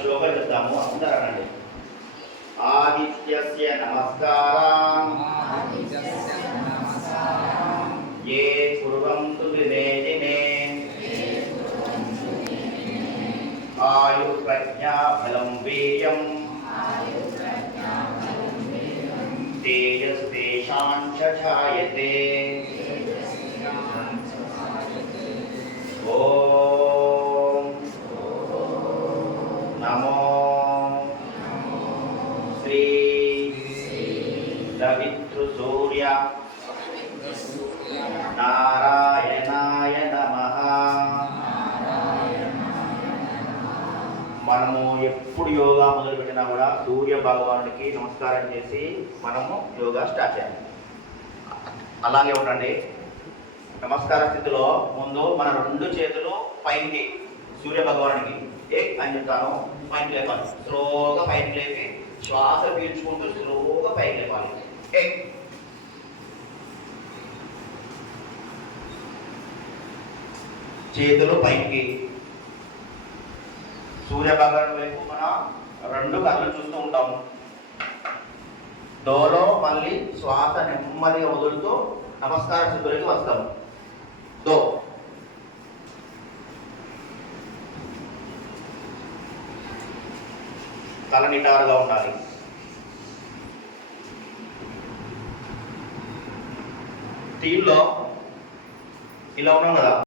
శ్లోకం చెప్తాము, అందరూ అనండి. ఆదిత్యస్య నమస్కారం ఏ కుర్వంతు దినే దినే ఆయు ప్రజ్ఞా బలం వీర్యం తేజస్తేషాం చ ఛాయతే. ఓం నమో శ్రీ రవితృ సూర్య నారాయణాయ నమః. మనము ఎప్పుడు యోగా మొదలుపెట్టినా కూడా సూర్య భగవానుడికి నమస్కారం చేసి మనము యోగా స్టార్ట్ చేయాలి. అలాగే ఉండండి. నమస్కార స్థితిలో ముందు మన రెండు చేతులు పైకి సూర్య భగవానుడికి అని చెప్తాను, పైకి లేపాలి. స్లోగా పైకి లేపి శ్వాస పీల్చుకుంటూ స్లోగా పైకి లేపాలి. చేతులు పైకి సూర్య భగవానుడి వైపు మనం రెండు కళ్ళు చూస్తూ ఉంటాము. డోలో మళ్ళీ శ్వాస నెమ్మదిగా వదులుతూ నమస్కార స్థితిలోకి వస్తాము. దో తల నిటారుగా ఉండాలి. టీంలో ఇలా ఉన్నాం కదా,